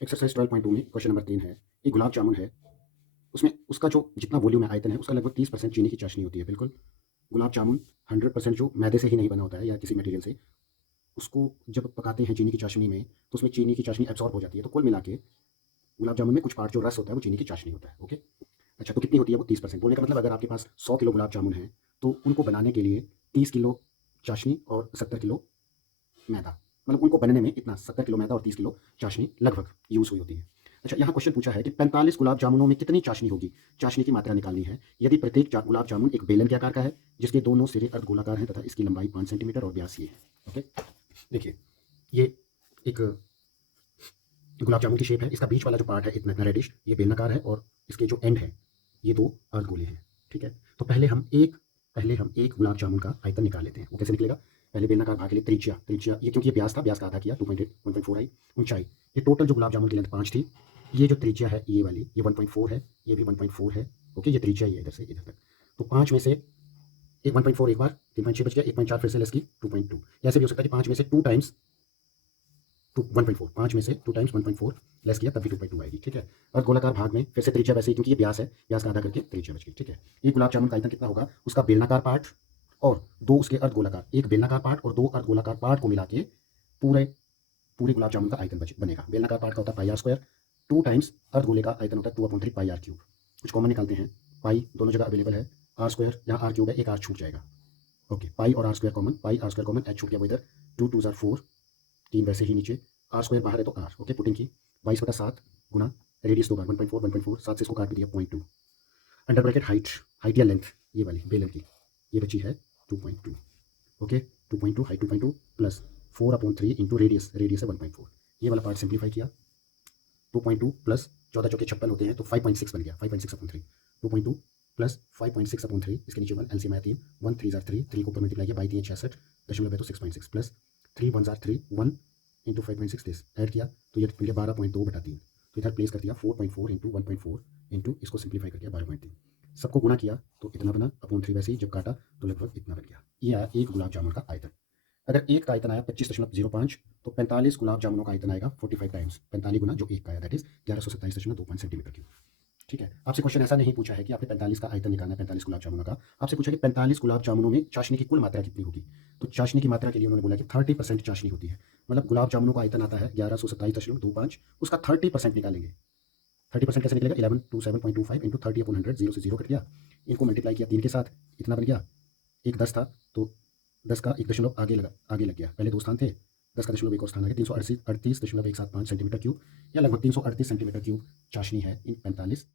Exercise 12.2 में question number 3 है। एक गुलाब जामुन है, उसमें उसका जो जितना वॉल्यूम है, आयतन है, उसका लगभग 30% चीनी की चाशनी होती है। बिल्कुल, गुलाब जामुन 100% जो मैदे से ही नहीं बना होता है या किसी मटेरियल से, उसको जब पकाते हैं चीनी की चाशनी में, तो उसमें चीनी की चाशनी एब्ज़ॉर्ब हो जाती है। तो कुल मिला के गुलाब जामुन में कुछ पार्ट जो रस होता है, वो चीनी की चाशनी होता है। ओके? अच्छा, तो कितनी होती है वो? 30%। बोलने का मतलब अगर आपके पास 100 किलो गुलाब जामुन है, तो उनको बनाने के लिए 30 किलो चाशनी और 70 किलो मैदा, मतलब उनको बनने में इतना 70 किलो मैदा और 30 किलो चाशनी लगभग यूज़ हुई होती है। अच्छा, यहाँ क्वेश्चन पूछा है कि 45 गुलाब जामुनों में कितनी चाशनी होगी? चाशनी की मात्रा निकालनी है। यदि प्रत्येक गुलाब जामुन एक बेलन के आकार का है, जिसके दोनों सिरे अर्धगोलाकार हैं तथा इसकी लंबाई 5 सेंटीमीटर और व्यास ये है। ओके, देखिए, ये एक गुलाब जामुन की शेप है। इसका बीच वाला जो पार्ट है इतना इतना रेडिश, ये बेलनाकार है और इसके जो एंड है, ये दो अर्धगोले हैं। ठीक है, तो पहले हम एक गुलाब जामुन का आयतन निकाल लेते हैं। वो कैसे निकलेगा? पहले बेलनाकार भाग के लिए त्रिज्या त्रिज्या, ये क्योंकि ये ब्यास था, ब्यास का आधा किया 2.8 1.4 आई। ऊंचाई, ये टोटल जो गुलाब जामुन की लेंथ 5 थी, ये जो त्रिज्या है ये वाली, ये 1.4 है, ये भी 1.4 है। ओके, ये त्रिज्या ही है इधर से इधर तक। तो 5 में से एक 1.4 एक बार, 3.6 बच गया, 1.4 फिर से लेस की 2.2। ऐसे भी हो सकता है कि 5 में से 2 टाइम्स 1.4, 5 में से 2 टाइम्स 1.4 लेस किया तब भी 2.2 आएगी। ठीक है, और गोलाकार भाग में फिर से त्रिज्या वैसे ही, क्योंकि ये व्यास है, व्यास का आधा करके त्रिज्या बच गई। ठीक है, एक गुलाब जामुन का आयतन कितना होगा? उसका बेलनाकार पार्ट और दो उसके अर्धगोलाकार, एक बेलनाकार पार्ट और दो अर्धगोलाकार पार्ट को मिला के पूरे पूरे गुलाब जामुन का आयतन बनेगा। बेलनाकार पार्ट का होता है पाई आर स्क्वायर, 2 टाइम्स अर्धगोले का आयतन होता है 2/3 पाई आर क्यूब। कुछ कॉमन निकालते हैं। पाई दोनों जगह अवेलेबल है, आर स्क्वायर यहाँ आर क्यूब है, एक आर छूट जाएगा। ओके, पाई और r square common, pi r square common, h छूट गया वो इधर, 2 2 ज़ार 4, 3 वैसे ही नीचे, आर स्क्वायर बाहर है तो आर। ओके, पुटिंग की 22/7 गुना रेडियस 2 बार 1.4 1.4, 7 से इसको काट भी दिया 0.2, अंडर ब्रैकेट हाइट, हाइट या लेंथ ये वाली बेलन की, ये बची है 2.2। Okay, 2.2 height 2.2 plus 4/3 into radius, radius है 1.4। ये वाला पार्ट सिंप्लीफाई किया, 2.2 प्लस 14 चौके 56 होते हैं तो 5.6 बन गया, 5.6/3। 2.2 प्लस 5.6/3, इसके नीचे 1, एलसीएम आया 3, 1 3 ज़ार 3, 3 को ऊपर मल्टीप्लाई किया, बाई 3 66 दशमलव है तो 6.6 प्लस 3 1 ज़ार 3, 1 इंटू 5.6 दिस ऐड किया तो ये मिल गया 12.2/3। तो इधर प्लेस कर दिया 4.4 इंटू 1.4 इंटू इसको सिंप्लीफाई कर दिया 12.3। सबको गुना किया तो इतना बना, अपॉन 3 वैसे ही जब काटा तो लगभग इतना बन गया। ये आया एक गुलाब जामुन का आयतन। अगर एक का आयतन आया 25.05, तो 45 गुलाब जामुनों का आयतन आएगा 45 टाइम्स, 45 गुना जो एक का आया, दैट इज 1127.25 सेंटीमीटर क्यूब। ठीक है, आपसे क्वेश्चन ऐसा नहीं पूछा है कि आपने 45 का आयतन निकालना है 45 गुलाब जामुनों का। आपसे पूछा कि 45 गुलाब जामुनों में चाशनी की कुल मात्रा कितनी होगी। तो चाशनी की मात्रा के लिए उन्होंने बोला कि 30% चाशनी होती है। मतलब गुलाब जामुनों का आयतन आता है 1127.25, उसका 30% निकालेंगे। 30% कैसे निकलेगा? 1127.25 इंटू 30/100, जीरो से जीरो कट गया, इनको मल्टीप्लाई किया 3 के साथ, इतना बन गया। एक 10 था तो 10 का 1 दशमलव आगे लग गया, पहले 2 स्थान थे, 10 का दशमलव एक और स्थान आ गया, 338.175 सेंटीमीटर क्यूब, या लगभग 338 सेंटीमीटर क्यूब चाशनी है इन 45